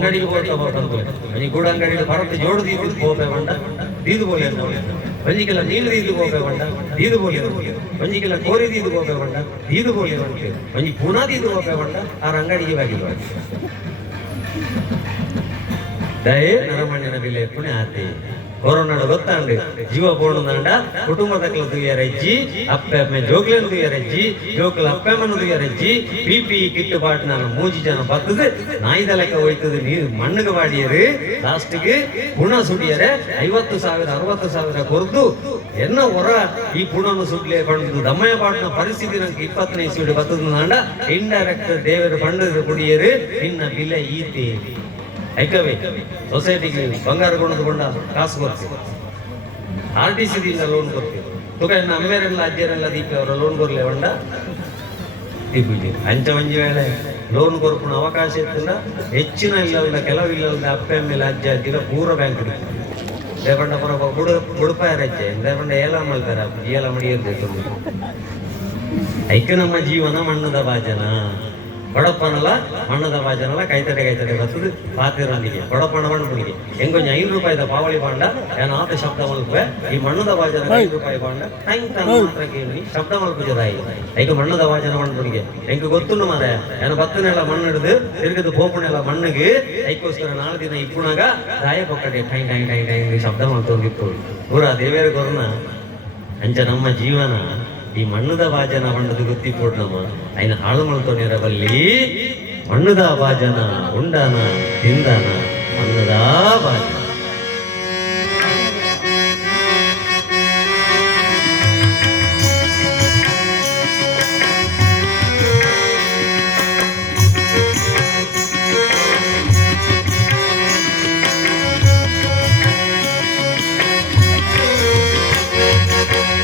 அங்கடி போட்டு பரத்தை ஜோடு தீர்த்து போக வேண்டாம் தீது போல வஞ்சிக்கல நீல் தீது போக வேண்டாம் தீது போல வஞ்சிக்கல கோரி தீது போக வேண்டாம் தீது போல வஞ்சி புனா தீது போக வேண்டாம் அவர் அங்கடிக்கு வாங்கிடுவாங்க தயே நரமன் எனவில்லை எப்படி ஆத்தே கொரோனா வத்தாண்டு ஜீவ போனா குடும்பத்துல துயரைச்சி அப்பே ஜோக்கிலும் துயரைச்சி ஜோக்கில் அப்பேமனு துயரைச்சி பிபி கிட்டு பாட்டு மூச்சு ஜனம் பத்துது நாய்தலைக்க ஒய்த்தது நீர் மண்ணுக்கு வாடியது லாஸ்டுக்கு புண சுடியற ஐவத்து சாவிர அறுபத்து சாவிர கொடுத்து என்ன உர ஈ புணனு சுட்லே பண்ணுது தம்மைய பாட்டின பரிஸ்தி நமக்கு இப்பத்தனை சீடு பத்துதுண்டா இன்டைரக்ட் தேவர் பண்ணது குடியேறு இன்ன விலை ஈ தேவி ஐக்கவே சொசைட்டிக்கு பங்காறு கொண்டது கொண்டா காசு கொடுத்து ஆர்டிசிடியில் லோன் கொடுத்து தொகை என்ன அம்மேரில் அஜ்ஜரில் அதிக லோன் கொடுக்கல வேண்டா இப்போ அஞ்சு அஞ்சு வேலை லோன் கொடுக்கணும் அவகாசம் இருந்தால் ஹெச்சின இல்லாத கிளவு இல்லாத அப்பாமில் அஜ்ஜாஜியில் பூரா பேங்க் கொடுக்கும் லேபண்ட பிறப்ப கொடு கொடுப்பாரு அஜ்ஜன் லேபண்ட ஏழாமல் பேர் அப்படி ஏழாமடியே இருந்து சொல்லுவோம் ஐக்க நம்ம ஜீவனம் மண்ணுதா பாஜனா வடப்பானெல்லாம் மன்னதை பாய்ச்சனெல்லாம் கைத்தட்டை கைத்தட்டை கற்றுது பார்த்துக்கிறாங்க நீங்கள் வடப்பானவான்னு போனீங்க எங்கள் கொஞ்சம் ஐநூறு ரூபாய் இதை பாவளி பாண்டா என் ஆத்த சப்த வகுப்பு நீ மன்னத பாய்ச்சன ஐநூறு ரூபாய் பாண்டா டைம் சப்த வகுப்பு ஜெதாயி எங்கள் மன்னத பாய்ச்சனவான் போனீங்க எங்கள் கொத்துன மாத என பத்து நில மண் எடுத்து இருக்கிறது போப்பு நில மண்ணுக்கு ஐக்கோஸ்கிற நாலு தினம் இப்போ நாங்கள் தாய பக்கத்தை டைம் டைம் டைம் டைம் சப்த வகுப்பு தோங்கி போகுது ஒரு அதே பேர் குறைனா அஞ்ச நம்ம ஜீவனா ಈ ಮಣ್ಣದ ಬಾಜನ ಉಂಡದು ಗೊತ್ತಿ ಕೊಡ್ನಮ್ಮ ಆಯ್ನ ಹಾಳು ಮಾಡ್ತಾನೆ ಬಲ್ಲಿ ಮಣ್ಣದ ಬಾಜನ ಉಂಡಾನ ತಿಂದಾನ ಮಣ್ಣದ ಬಾಜನ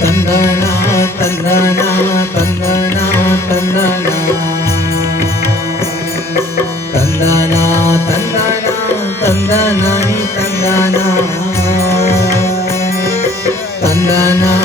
Chandana Tandana, Tandana, Tandana, Tandana, Tandana, Tandana, Tandana, Tandana, Tandana, Tandana, Tandana, Tandana, Tandana, Tandana, Tandana, Tandana, Tandana, Tandana, Tandana,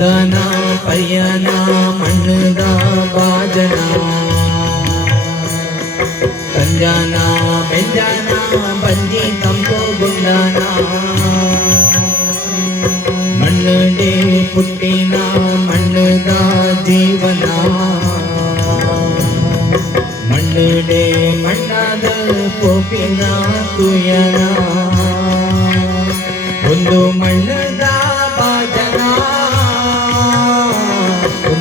Chandana पयना Mandhana बाजना कंजाना बंजाना बंजी तंबो बुंदाना मंडे पुटीना मंडना जीवना मंडे मंडद पोपीना तुयना बंदो मंडना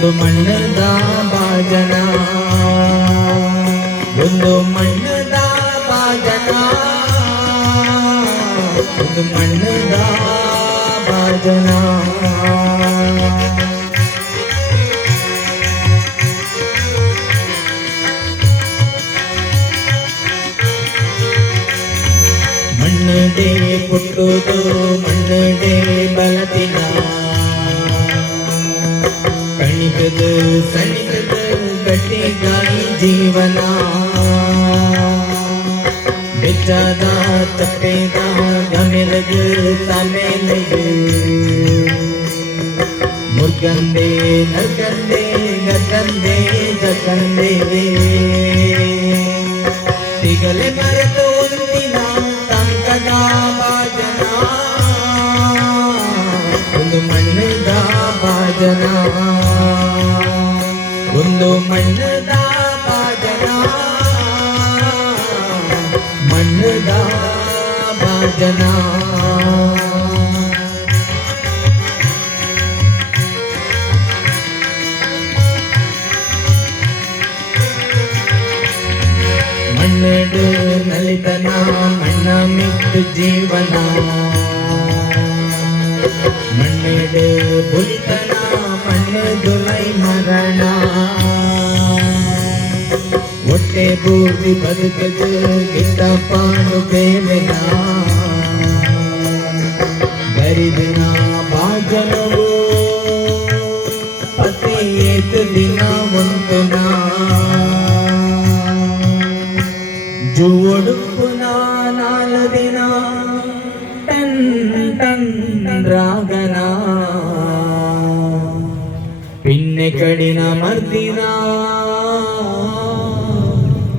सब मन दा बाजना बुंदो मन, मन, मन दा बाजना मन दा बाजना मंडे पुट्टो तो मंडे बलतिना गाई जीवना, ीवना तपेदा मृग मुर्गन्ते जकन्दे, ज ಒಂದು ಮಣ್ಣದ ಬಾಜನ ಮಣ್ಣದ ಬಾಜನ ಮಣ್ಣಡು ನಲಿತನ ಮಣ್ಣ ಮಿತ್ತು ಜೀವನ ಮಣ್ಣಡು ಬುಲಿತನ मोटे बूढ़ी बद बद गिट्टा पांडु के मेरा गरीब ना बाजनो पति ये दिना मुंत ना जोड़ पुना नाल दिना तन तन रागना पिन्ने कड़ी ना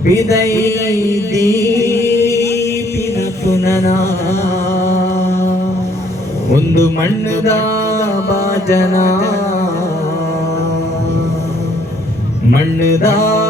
விதை தீபினு மண்ணுதா மண்ணுதா